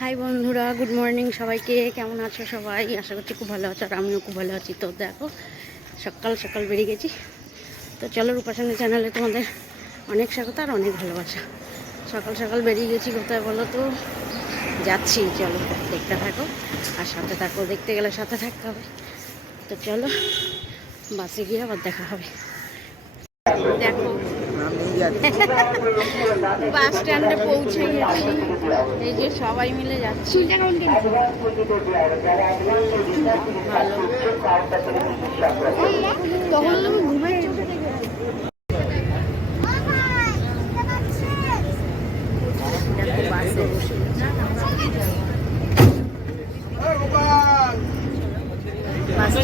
High বন্ধুরা, good morning সবাইকে। কেমন আছো সবাই? আশা করছি খুব ভালো আছো, আর আমিও খুব ভালো আছি। তো দেখো, সকাল সকাল বেরিয়ে গেছি। তো চলো, রূপাসানী চ্যানেলে তোমাদের অনেক স্বাগত আর অনেক ভালোবাসা। সকাল সকাল বেরিয়ে গেছি কোথায় বলো তো? যাচ্ছি, চলো দেখতে থাকো আর সাথে থাকো। দেখতে গেলে সাথে থাকতে হবে। তো চলো, বাসে গিয়ে আবার দেখা হবে। দেখো, বাস স্ট্যান্ডে পৌঁছে গেছি। এই যে সবাই মিলে যাচ্ছি। ভালো, তখন আমি ঘুমাই। দেখো বাসে বসে বাস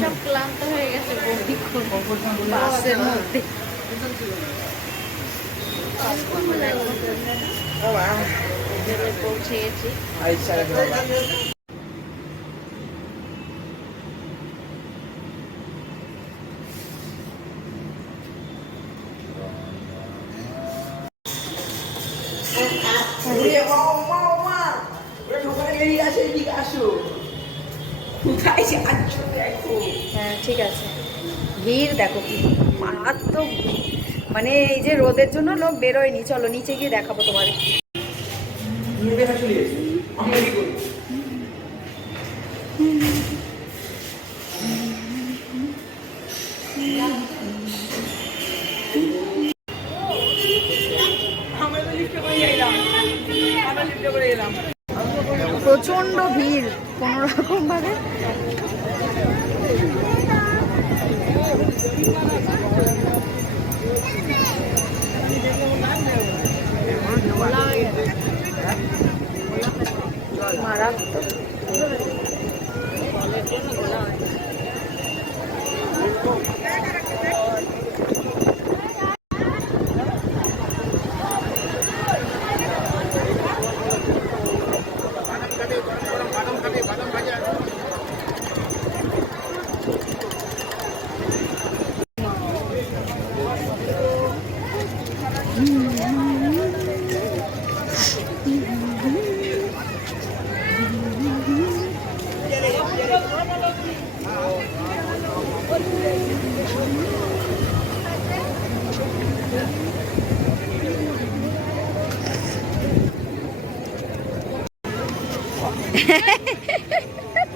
সব ক্লান্ত হয়ে গেছে বাসের মধ্যে। পৌঁছে গেছি। হ্যাঁ ঠিক আছে। ভিড় দেখো কি মারাত্মক ভিড়, মানে এই যে রোদের জন্য লোক বেরোয়নি। চলো নিচে গিয়ে দেখাবো তোমার। প্রচন্ড ভিড় কোনো রকম ভাবে। মারাত্মক।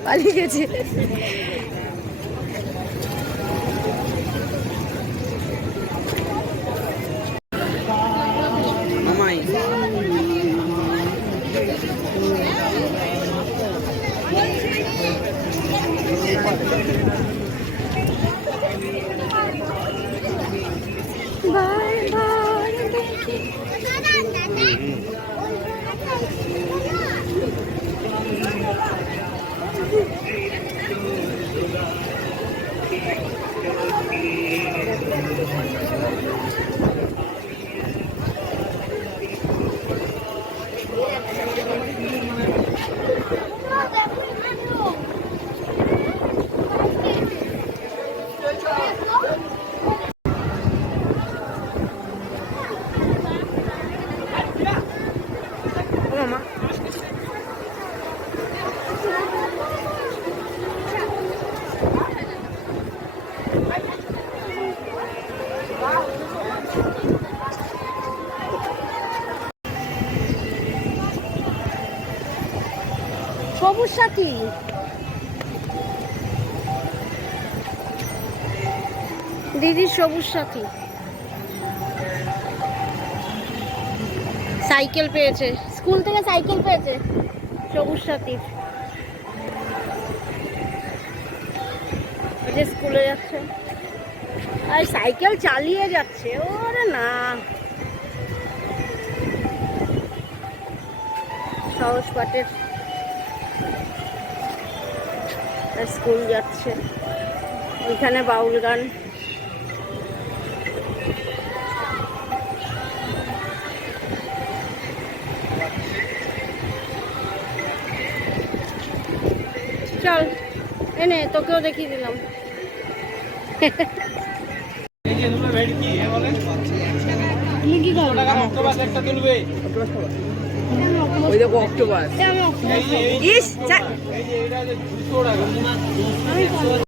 পালিয়ে গেছে। সবুজ সাথী, দিদির সবুজ সাথী সাইকেল পেয়েছে, স্কুল থেকে সাইকেল পেয়েছে। সবুজ সাথী ওই যে স্কুলে যাচ্ছে আর সাইকেল চালিয়ে যাচ্ছে ওরে না সাহস পাটের স্কুল যাচ্ছে ওইখানে বাউল গান চল এনে তোকেও দেখিয়ে দিলাম তুমি কি খাও ওই দেখো অক্টোপাস ইস আমি